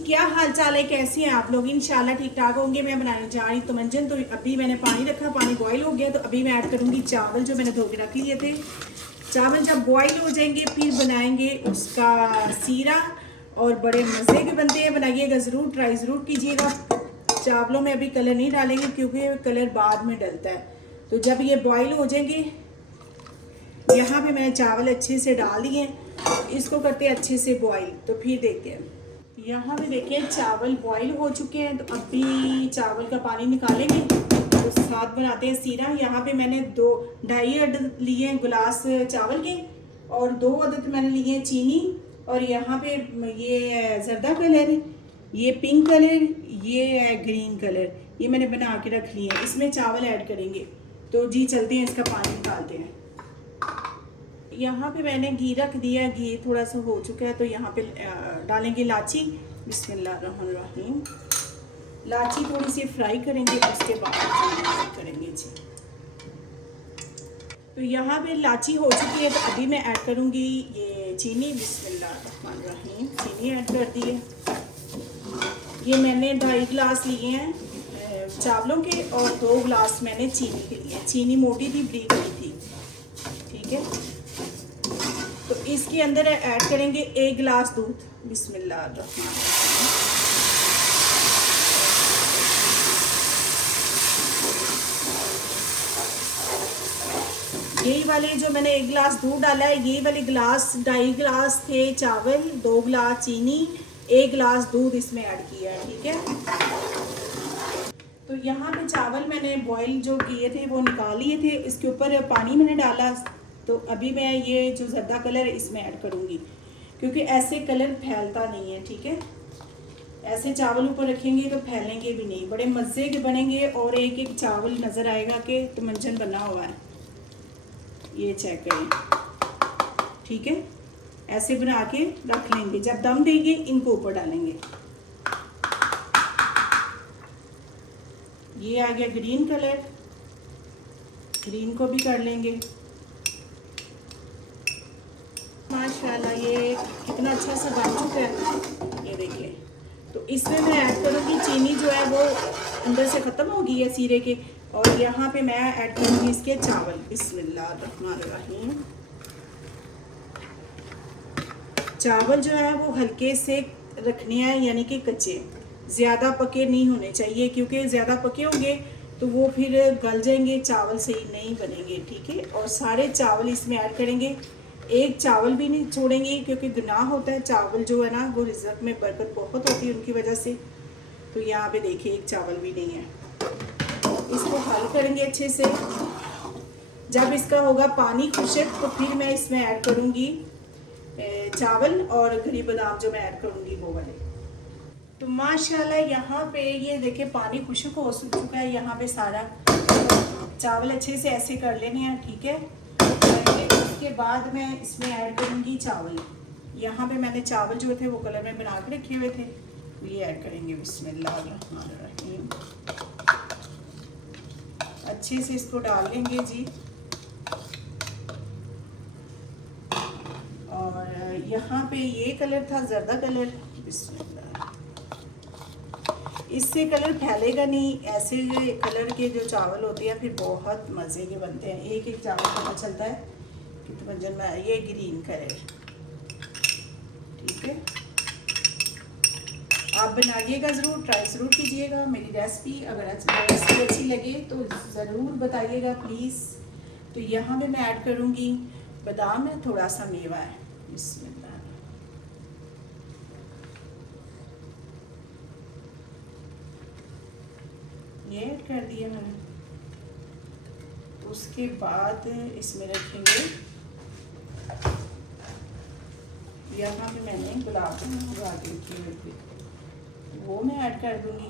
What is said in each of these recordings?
क्या हाल चाल है, कैसे हैं आप लोग? इंशाल्लाह ठीक ठाक होंगे। मैं बनाने जा रही तो मंजन, तो अभी मैंने पानी रखा, पानी बॉईल हो गया, तो अभी मैं ऐड करूंगी चावल जो मैंने धो के रख लिए थे। चावल जब बॉईल हो जाएंगे फिर बनाएंगे उसका सीरा, और बड़े मज़े के बनते हैं। बनाइएगा ज़रूर, ट्राई ज़रूर कीजिएगा। चावलों में अभी कलर नहीं डालेंगे क्योंकि कलर बाद में डलता है। तो जब ये बॉईल हो जाएंगे, यहाँ पे मैंने चावल अच्छे से डाल दिए, इसको करते हैं अच्छे से बॉईल, तो फिर देखते हैं। यहाँ पे देखिए चावल बॉईल हो चुके हैं, तो अभी चावल का पानी निकालेंगे, तो साथ बनाते हैं सीरा। यहाँ पे मैंने 2-2.5 अदद लिए हैं गिलास चावल के, और 2 अदद मैंने लिए हैं चीनी, और यहाँ पे ये जर्दा कलर, ये पिंक कलर, ये है ग्रीन कलर, ये मैंने बना के रख लिए हैं। इसमें चावल ऐड करेंगे, तो जी चलते हैं इसका पानी निकालते हैं। यहाँ पे मैंने घी रख दिया, घी थोड़ा सा हो चुका है, तो यहाँ पे डालेंगे इलायची। बिस्मिल्लाहिर्रहमानिर्रहीम। इलायची थोड़ी सी फ्राई करेंगे, उसके बाद करेंगे जी। तो यहाँ पे इलायची हो चुकी है, तो अभी मैं ऐड करूँगी ये चीनी। बिस्मिल्लाहिर्रहमानिर्रहीम। चीनी ऐड कर दी है। ये मैंने 2.5 गिलास लिए हैं चावलों के, और 2 गिलास मैंने चीनी के लिए। चीनी मोटी थी, ब्रीक नहीं थी, ठीक है। तो इसके अंदर ऐड करेंगे 1 गिलास दूध। बिस्मिल्लाहिर्रहमानिर्रहीम। यही वाले जो मैंने 1 गिलास दूध डाला है, यही वाले गिलास 2.5 गिलास थे चावल, 2 गिलास चीनी, 1 गिलास दूध इसमें ऐड किया है, ठीक है। तो यहाँ पे चावल मैंने बॉईल जो किए थे वो निकाल लिए थे, इसके ऊपर पानी मैंने डाला। तो अभी मैं ये जो जर्दा कलर है इसमें ऐड करूँगी, क्योंकि ऐसे कलर फैलता नहीं है, ठीक है। ऐसे चावल ऊपर रखेंगे तो फैलेंगे भी नहीं, बड़े मज़े के बनेंगे, और एक एक चावल नज़र आएगा कि तो मंजन बना हुआ है। ये चेक करें, ठीक है। ऐसे बना के रख लेंगे, जब दम देंगे इनको ऊपर डालेंगे। ये आ गया ग्रीन कलर, ग्रीन को भी कर लेंगे। माशाल्लाह ये कितना अच्छा सा बन चुका है, ये देखिए। तो इसमें मैं ऐड करूँगी चीनी, जो है वो अंदर से ख़त्म हो गई है सीरे के, और यहाँ पे मैं ऐड करूँगी इसके चावल। बिस्मिल्लाहिर्रहमानिर्रहीम। चावल जो है वो हल्के से रखने हैं, यानी कि कच्चे, ज़्यादा पके नहीं होने चाहिए, क्योंकि ज़्यादा पके होंगे तो वो फिर गल जाएंगे, चावल सही नहीं बनेंगे, ठीक है। और सारे चावल इसमें ऐड करेंगे, एक चावल भी नहीं छोड़ेंगे, क्योंकि गुनाह होता है। चावल जो है ना वो रिज़्क़ में बरकत बहुत होती है उनकी वजह से। तो यहाँ पे देखिए एक चावल भी नहीं है। इसको हल करेंगे अच्छे से। जब इसका होगा पानी खुशक, तो फिर मैं इसमें ऐड करूँगी चावल, और गरी बादाम जो मैं ऐड करूँगी वो वाले। तो माशाल्लाह यहाँ पे ये देखिए पानी खुशक हो चुका है। यहाँ पे सारा चावल अच्छे से ऐसे कर लेने हैं, ठीक है। उसके बाद मैं इसमें ऐड करूँगी चावल। यहाँ पे मैंने चावल जो थे वो कलर में बना के रखे हुए थे, ये ऐड करेंगे। बिस्मिल्लाहिर्रहमानिर्रहीम। अच्छे से इसको डाल लेंगे जी। और यहाँ पे ये कलर था जर्दा कलर। बिस्मिल्लाह। इससे कलर फैलेगा नहीं, ऐसे कलर के जो चावल होते हैं फिर बहुत मज़े के बनते हैं। एक एक चावल पता चलता है कि तो मंजन में ये ग्रीन कलर, ठीक है। आप बनाइएगा ज़रूर, ट्राई ज़रूर कीजिएगा मेरी रेसिपी। अगर रेसिपी अच्छी लगे तो ज़रूर बताइएगा प्लीज़। तो यहाँ पे मैं ऐड करूँगी बादाम है, थोड़ा सा मेवा है। बिस्मिल्लाह। ये ऐड कर दिया मैंने। उसके बाद इसमें रखेंगे, यहाँ पे मैंने गुलाब जामुन उगा के रखी हुई थी, वो मैं ऐड कर दूंगी।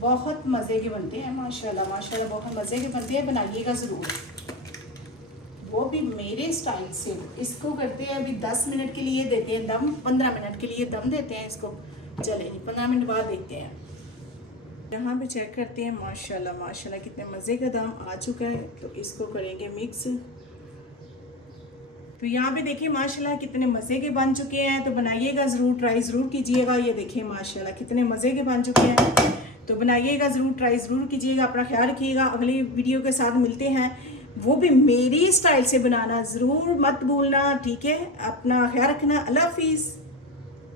बहुत मज़े के बनते हैं, माशाल्लाह माशाल्लाह बहुत मज़े के बनते हैं। बनाइएगा ज़रूर, वो भी मेरे स्टाइल से। इसको करते हैं अभी 10 मिनट के लिए देते हैं दम, 15 मिनट के लिए दम देते हैं इसको। चले 15 मिनट बाद देखते हैं। यहाँ पे चेक करते हैं, माशाल्लाह माशाल्लाह कितने मज़े का दाम आ चुका है। तो इसको करेंगे मिक्स। तो यहाँ पे देखिए माशाल्लाह कितने मज़े के बन चुके हैं। तो बनाइएगा ज़रूर, ट्राई ज़रूर कीजिएगा। ये देखिए माशाल्लाह कितने मज़े के बन चुके हैं। तो बनाइएगा ज़रूर, ट्राई ज़रूर कीजिएगा। अपना ख्याल रखिएगा। अगली वीडियो के साथ मिलते हैं, वो भी मेरी स्टाइल से बनाना ज़रूर मत भूलना, ठीक है। अपना ख्याल रखना। अल्लाह हाफिज़।